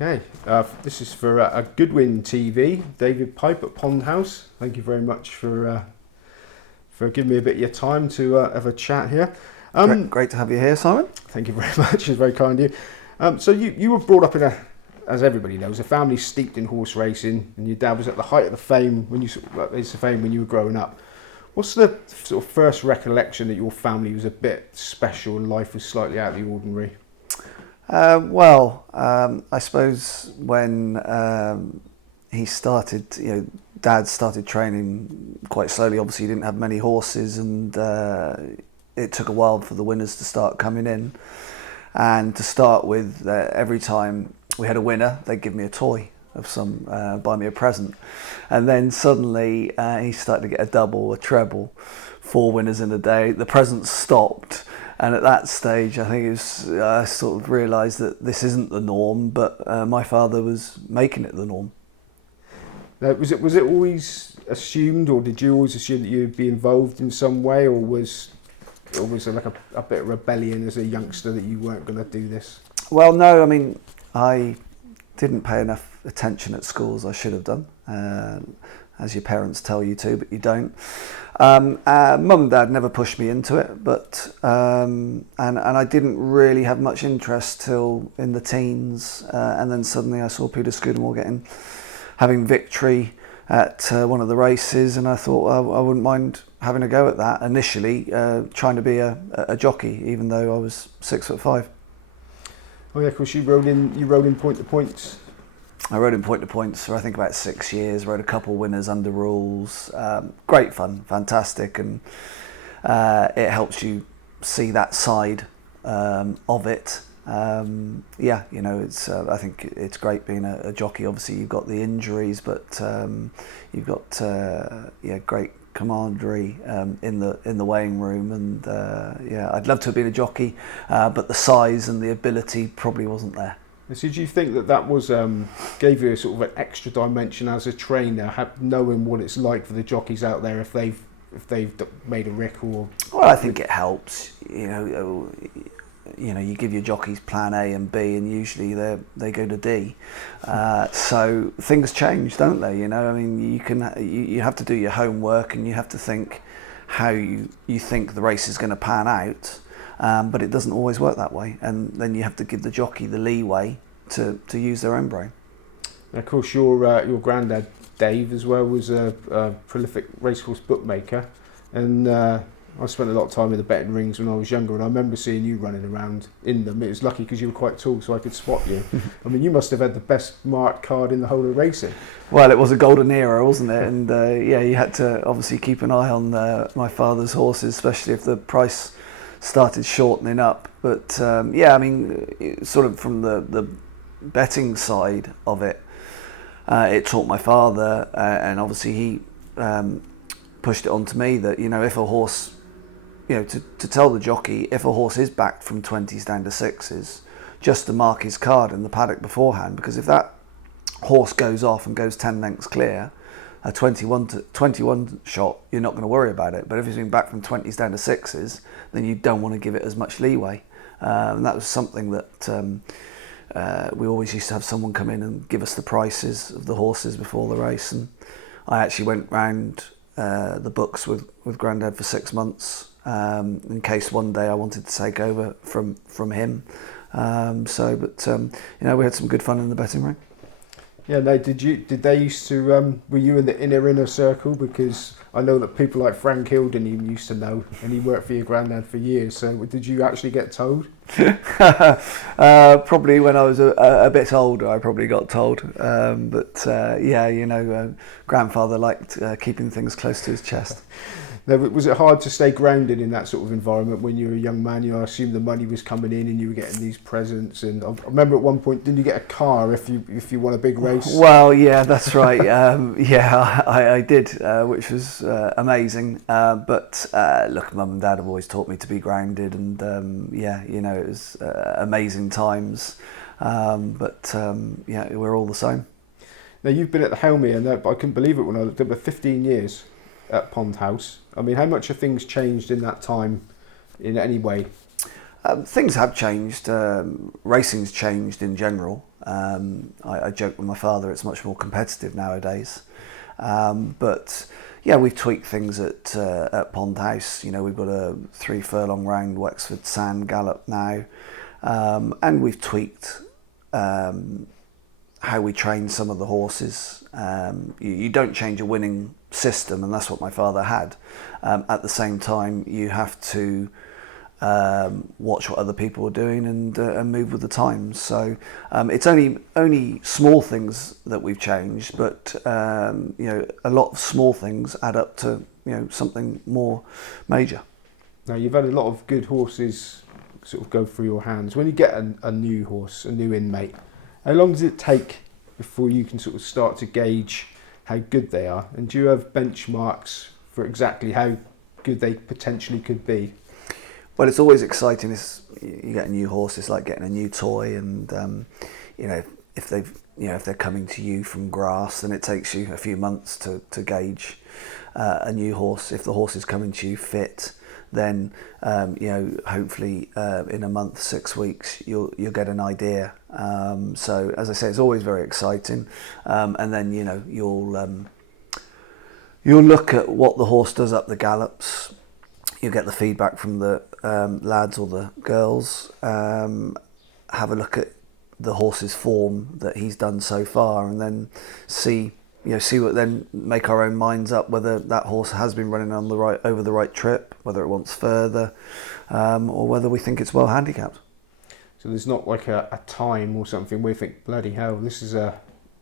Okay, this is for a Goodwin TV, David Pipe at Pond House. Thank you very much for giving me a bit of your time to have a chat here. Great to have you here, Simon. Thank you very much. It's very kind of you. So you were brought up in as everybody knows, a family steeped in horse racing, and your dad was at the height of the fame when you were growing up. What's the sort of first recollection that your family was a bit special and life was slightly out of the ordinary? I suppose when he started, Dad started training quite slowly. Obviously, he didn't have many horses, and it took a while for the winners to start coming in. And to start with, every time we had a winner, they'd give me a toy of some, buy me a present. And then suddenly he started to get a double, a treble, 4 winners in a day. The presents stopped. And at that stage, I think I sort of realised that this isn't the norm, but my father was making it the norm. Was it always assumed, or did you always assume that you'd be involved in some way, or was there like a bit of rebellion as a youngster that you weren't going to do this? Well, no, I mean, I didn't pay enough attention at school as I should have done, as your parents tell you to, but you don't. Mum and Dad never pushed me into it, but and I didn't really have much interest till in the teens, and then suddenly I saw Peter Scudamore having victory at one of the races, and I thought I wouldn't mind having a go at that. Initially, trying to be a jockey, even though I was 6'5". Oh yeah, of course you rode in point to points. I rode in point to points for I think about 6 years. Rode a couple winners under rules. Great fun, fantastic, and it helps you see that side of it. It's I think it's great being a jockey. Obviously, you've got the injuries, but you've got great camaraderie in the weighing room, and I'd love to have been a jockey, but the size and the ability probably wasn't there. So do you think that was gave you a sort of an extra dimension as a trainer, knowing what it's like for the jockeys out there if they've made a rick or? Well, I think it helps. You give your jockeys plan A and B, and usually they go to D. So things change, don't they? I mean, you have to do your homework, and you have to think how you think the race is going to pan out. But it doesn't always work that way, and then you have to give the jockey the leeway to use their own brain. And of course, your granddad Dave as well was a prolific racehorse bookmaker, and I spent a lot of time in the betting rings when I was younger, and I remember seeing you running around in them. It was lucky because you were quite tall, so I could spot you. I mean, you must have had the best marked card in the whole of racing. Well, it was a golden era, wasn't it? And you had to obviously keep an eye on my father's horses, especially if the price started shortening up. But sort of from the betting side of it, it taught my father, and obviously he pushed it on to me that if a horse, to tell the jockey if a horse is backed from 20s down to 6s, just to mark his card in the paddock beforehand, because if that horse goes off and goes 10 lengths clear, a 21 shot, you're not going to worry about it. But if it's been back from 20s down to 6s, then you don't want to give it as much leeway. And that was something that we always used to have someone come in and give us the prices of the horses before the race. And I actually went round the books with Grandad for 6 months in case one day I wanted to take over from him. We had some good fun in the betting ring. Yeah, no. Did they used to? Were you in the inner circle? Because I know that people like Frank Hilden you used to know, and he worked for your granddad for years. So did you actually get told? Probably when I was a bit older, I probably got told. Grandfather liked keeping things close to his chest. Now, was it hard to stay grounded in that sort of environment when you were a young man? I assume the money was coming in and you were getting these presents. And I remember at one point, didn't you get a car if you won a big race? Well, yeah, that's right. I did, which was amazing. But look, Mum and Dad have always taught me to be grounded, and it was amazing times. We're all the same. Now, you've been at the helm here, and I couldn't believe it when I looked up at 15 years. At Pond House. I mean, how much have things changed in that time in any way? Things have changed. Racing's changed in general. I joke with my father, it's much more competitive nowadays. But yeah, we've tweaked things at Pond House. You know, we've got a 3 furlong round Wexford Sand Gallop now, and we've tweaked how we train some of the horses. You don't change a winning system, and that's what my father had. At the same time, you have to watch what other people are doing and move with the times. So it's only small things that we've changed, but you know, a lot of small things add up to, you know, something more major. Now, you've had a lot of good horses sort of go through your hands. When you get a new horse, a new inmate, how long does it take before you can sort of start to gauge how good they are? And do you have benchmarks for exactly how good they potentially could be? Well, it's always exciting. You get a new horse, it's like getting a new toy, and you know, if they're coming to you from grass, then it takes you a few months to gauge a new horse. If the horse is coming to you fit, then you know, hopefully in a month, 6 weeks, you'll get an idea. So as I say, it's always very exciting, and then, you know, you'll look at what the horse does up the gallops. You get the feedback from the lads or the girls. Have a look at the horse's form that he's done so far, and then see what, then make our own minds up whether that horse has been running on over the right trip, whether it wants further, or whether we think it's well handicapped. So there's not like a time or something where you think, bloody hell, this is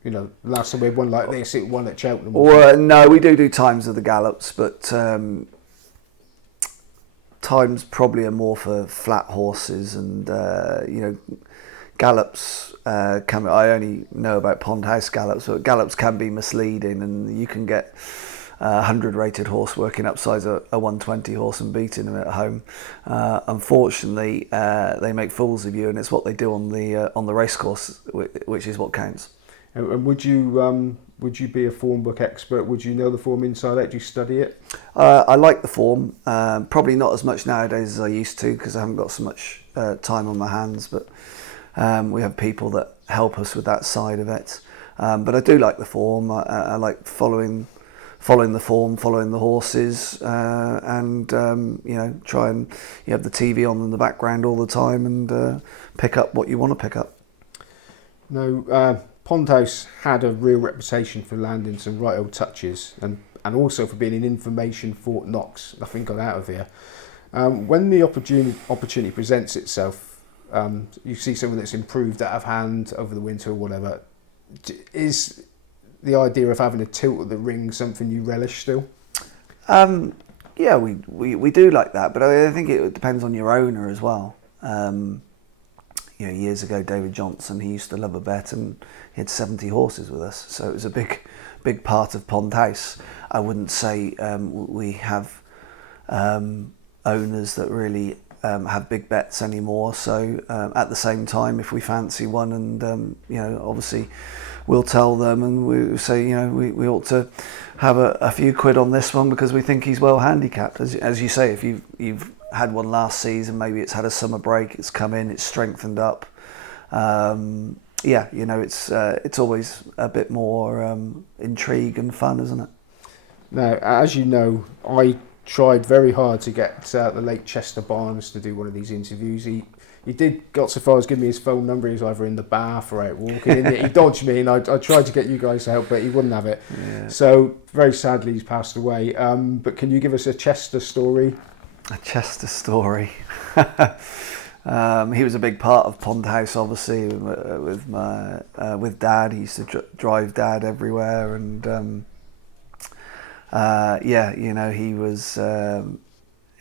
you know, last time we had one like this, it won at Cheltenham. Well, no, we do times of the gallops, but times probably are more for flat horses, and you know, gallops I only know about Pond House gallops, but gallops can be misleading, and you can get a 100 rated horse working upsides a 120 horse and beating him at home. Unfortunately, they make fools of you, and it's what they do on the racecourse, which is what counts. And would you be a form book expert? Would you know the form inside out? Do you study it? I like the form. Probably not as much nowadays as I used to, because I haven't got so much time on my hands. But we have people that help us with that side of it. But I do like the form. I like following the form, following the horses, and you know, try and you have the TV on in the background all the time, and pick up what you want to pick up. No. Pond House had a real reputation for landing some right old touches, and also for being an information Fort Knox. Nothing got out of here. When the opportunity presents itself, you see someone that's improved out of hand over the winter or whatever. Is the idea of having a tilt at the ring something you relish still? Yeah, we do like that, but I think it depends on your owner as well. You know, years ago, David Johnson, he used to love a bet, and he had 70 horses with us, so it was a big part of Pond House. I wouldn't say we have owners that really have big bets anymore. So at the same time, if we fancy one, and you know, obviously we'll tell them, and we say, you know, we ought to have a few quid on this one because we think he's well handicapped. As you say, if you've had one last season, maybe it's had a summer break, it's come in, it's strengthened up. Yeah, you know, it's always a bit more intrigue and fun, isn't it? Now, as you know, I tried very hard to get the late Chester Barnes to do one of these interviews. He got so far as giving me his phone number. He was either in the bath or out walking. He dodged me, and I tried to get you guys to help, but he wouldn't have it. Yeah. So very sadly, he's passed away. But can you give us a Chester story? A Chester story. He was a big part of Pond House, obviously, with Dad. He used to drive Dad everywhere, and yeah, you know, he was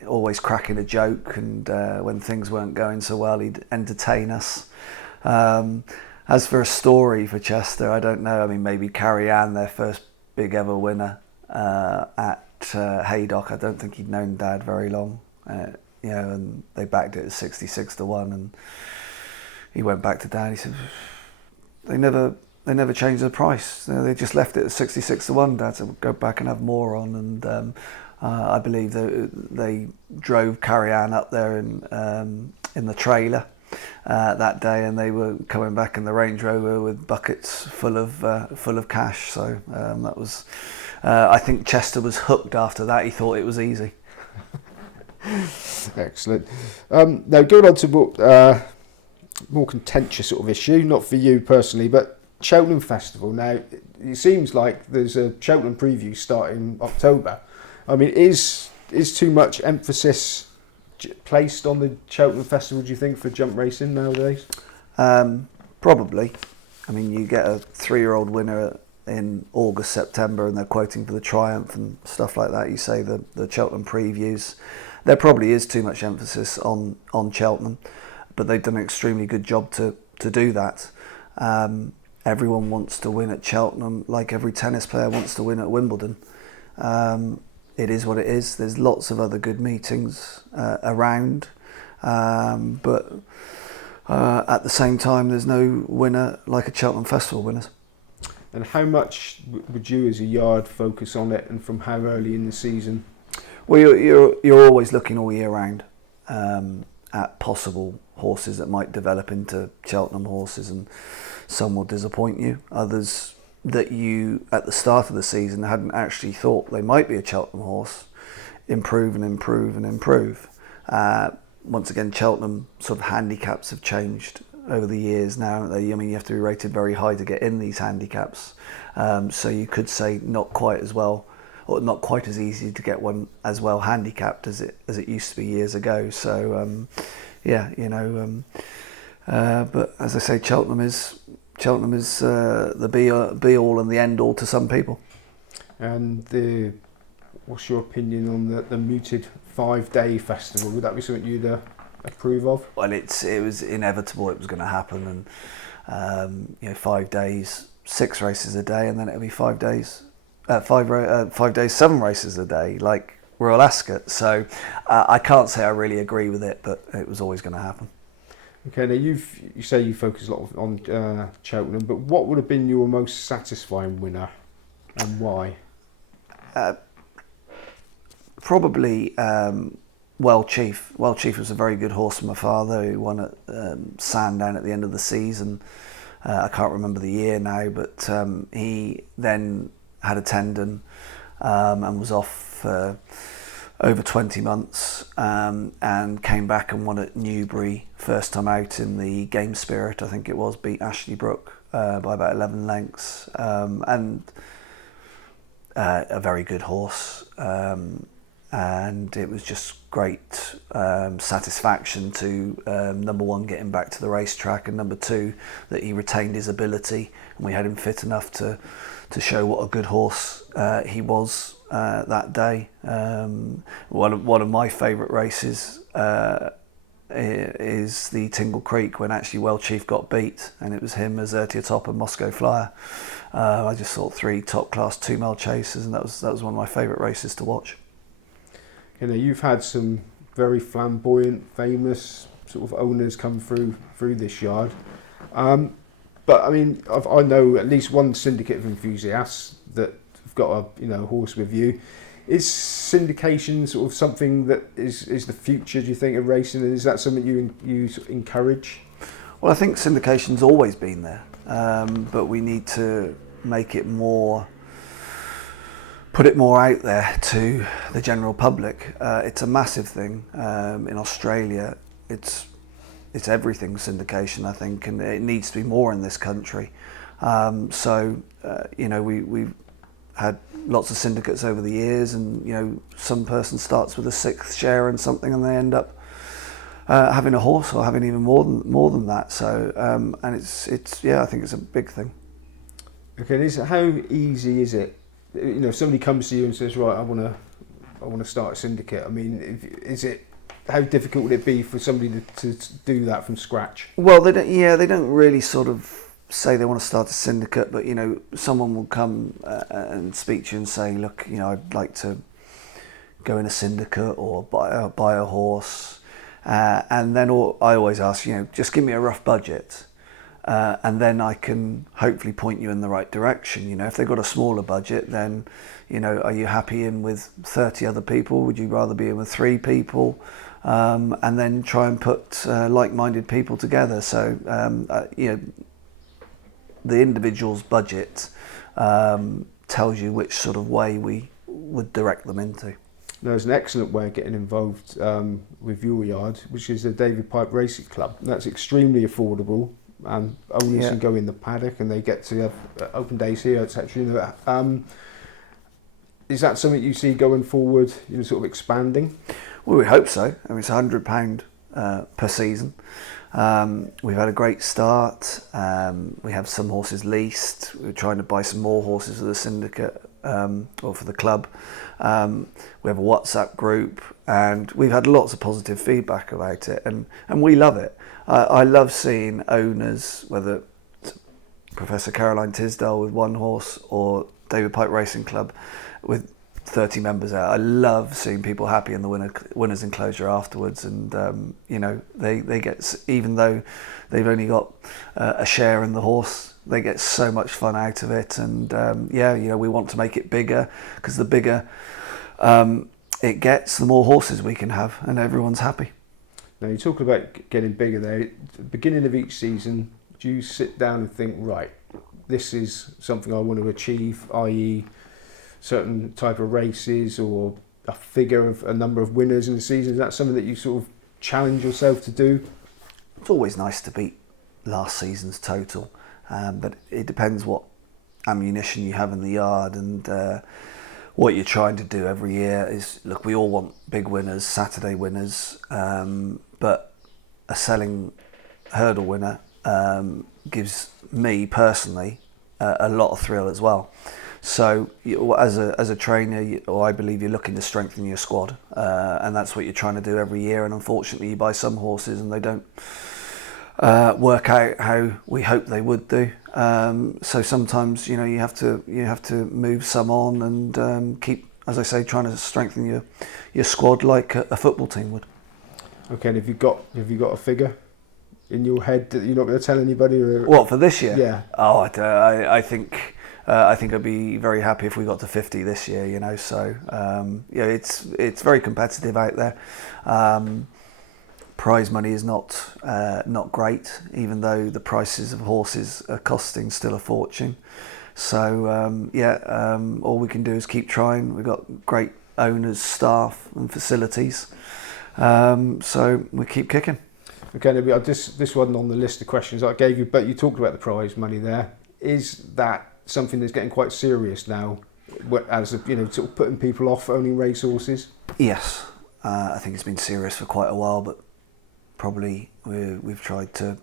always cracking a joke, and when things weren't going so well, he'd entertain us. As for a story for Chester, I don't know. I mean, maybe Carrie Ann, their first big ever winner at Haydock. I don't think he'd known Dad very long. You know, and they backed it at 66-1, and he went back to Dad. He said, they never changed the price. You know, they just left it at 66-1. Dad said, we'll go back and have more on. And I believe that they drove Carrie Ann up there in the trailer that day, and they were coming back in the Range Rover with buckets full of cash. So that was, I think Chester was hooked after that. He thought it was easy. Excellent. Now going on to more contentious sort of issue, not for you personally, but Cheltenham Festival. Now it seems like there's a Cheltenham preview starting October. I mean, is too much emphasis placed on the Cheltenham Festival, do you think, for jump racing nowadays? Probably. I mean, you get a 3-year-old winner in August, September, and they're quoting for the Triumph and stuff like that. You say the Cheltenham previews. There probably is too much emphasis on Cheltenham, but they've done an extremely good job to do that. Everyone wants to win at Cheltenham, like every tennis player wants to win at Wimbledon. It is what it is. There's lots of other good meetings around, but at the same time, there's no winner like a Cheltenham Festival winners. And how much would you, as a yard, focus on it, and from how early in the season? Well, you're always looking all year round at possible horses that might develop into Cheltenham horses, and some will disappoint you. Others that you, at the start of the season, hadn't actually thought they might be a Cheltenham horse, improve and improve and improve. Once again, Cheltenham sort of handicaps have changed over the years now. I mean, you have to be rated very high to get in these handicaps. So you could say not quite as well, or not quite as easy to get one as well handicapped as it used to be years ago. So but as I say, Cheltenham is the be all and the end all to some people. And what's your opinion on the mooted 5-day festival? Would that be something you'd approve of? Well, it was inevitable it was going to happen, and 5 days, 6 races a day, and then it'll be 5 days, 5 days, 7 races a day, like Royal Ascot. So I can't say I really agree with it, but it was always going to happen. Okay, now you say you focus a lot on Cheltenham, but what would have been your most satisfying winner, and why? Probably Well Chief. Well Chief was a very good horse for my father, who won at Sandown at the end of the season. I can't remember the year now, but he then had a tendon and was off for over 20 months, and came back and won at Newbury first time out in the Game Spirit, I think it was, beat Ashley Brook by about 11 lengths, and a very good horse, and it was just great satisfaction to number one, get him back to the racetrack, and number two, that he retained his ability and we had him fit enough to show what a good horse he was that day. One of my favourite races is the Tingle Creek, when actually Well Chief got beat, and it was him, Azertia Top and Moscow Flyer. I just thought 3 top class 2 mile chasers, and that was one of my favourite races to watch. You know, you've had some very flamboyant, famous sort of owners come through this yard. But I mean, I know at least one syndicate of enthusiasts that have got a horse with you. Is syndication sort of something that is the future, do you think, of racing? And is that something you sort of encourage? Well, I think syndication's always been there, but we need to make it more, put it more out there to the general public. It's a massive thing. In Australia, it's everything syndication, I think, and it needs to be more in this country. We've had lots of syndicates over the years, and some person starts with a 6th share in something, and they end up having a horse or having even more than that. So and it's I think it's a big thing. Okay, how easy is it? If somebody comes to you and says, right, I want to start a syndicate. I mean, how difficult would it be for somebody to do that from scratch? Well, they don't really sort of say they want to start a syndicate, but someone will come and speak to you and say, look, I'd like to go in a syndicate or buy a horse, and then I always ask, just give me a rough budget, and then I can hopefully point you in the right direction. If they've got a smaller budget, then are you happy in with 30 other people? Would you rather be in with 3 people? and then try and put like-minded people together. So the individual's budget tells you which sort of way we would direct them into. There's an excellent way of getting involved with your yard, which is the David Pipe Racing Club. That's extremely affordable, and owners can go in the paddock and they get to have open days here, etc. Is that something you see going forward, sort of expanding? Well, we hope so. I mean, it's £100 per season. We've had a great start. We have some horses leased. We're trying to buy some more horses for the syndicate or for the club. We have a WhatsApp group, and we've had lots of positive feedback about it, and we love it. I love seeing owners, whether it's Professor Caroline Tisdale with one horse or David Pipe Racing Club with 30 members out. I love seeing people happy in the winners enclosure afterwards, and they get, even though they've only got a share in the horse, they get so much fun out of it. And we want to make it bigger, because the bigger it gets, the more horses we can have, and everyone's happy. Now, you talk about getting bigger there. At the beginning of each season, do you sit down and think, right, this is something I want to achieve, i.e. certain type of races or a figure of a number of winners in the season? Is that something that you sort of challenge yourself to do? It's always nice to beat last season's total, but it depends what ammunition you have in the yard, and what you're trying to do every year is, look, we all want big winners, Saturday winners, but a selling hurdle winner gives me personally a lot of thrill as well. So as a trainer, I believe you're looking to strengthen your squad, and that's what you're trying to do every year. And unfortunately, you buy some horses and they don't work out how we hope they would do. So sometimes you have to move some on and keep, as I say, trying to strengthen your squad like a football team would. Okay, and have you got a figure in your head that you're not going to tell anybody? Or... What, for this year? Yeah. Oh, I think I'd be very happy if we got to 50 this year. So it's very competitive out there. Prize money is not great, even though the prices of horses are costing still a fortune. So all we can do is keep trying. We've got great owners, staff, and facilities. So we keep kicking. Okay, this wasn't on the list of questions I gave you, but you talked about the prize money there. Is that something that's getting quite serious now, as sort of putting people off owning racehorses? Yes, I think it's been serious for quite a while, but probably we've tried to,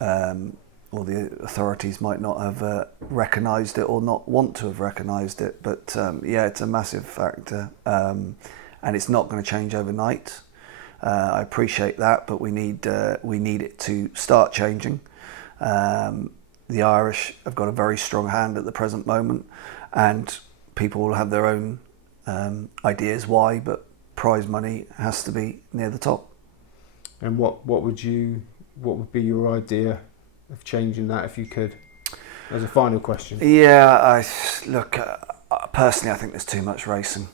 or the authorities might not have recognised it or not want to have recognised it, but it's a massive factor, and it's not going to change overnight. I appreciate that, but we need it to start changing. The Irish have got a very strong hand at the present moment, and people will have their own ideas why, but prize money has to be near the top. And what would be your idea of changing that if you could? As a final question. Yeah, personally, I think there's too much racing.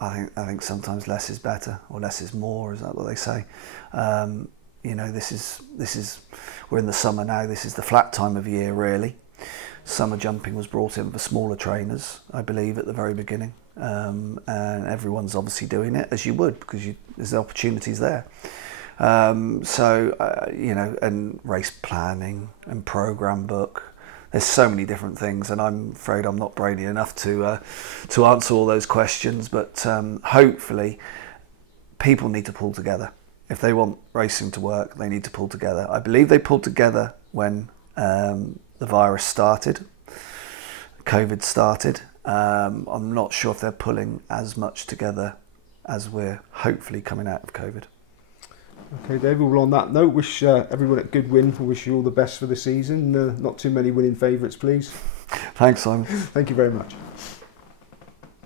I think sometimes less is better, or less is more. Is that what they say? This is we're in the summer now. This is the flat time of year, really. Summer jumping was brought in for smaller trainers, I believe, at the very beginning, and everyone's obviously doing it, as you would, because there's the opportunities there. And race planning and program book. There's so many different things, and I'm afraid I'm not brainy enough to answer all those questions. But hopefully, people need to pull together. If they want racing to work, they need to pull together. I believe they pulled together when the virus started, COVID started. I'm not sure if they're pulling as much together as we're hopefully coming out of COVID. Okay, David, well, on that note, wish everyone at Goodwin, wish you all the best for the season. Not too many winning favourites, please. Thanks, Simon. Thank you very much.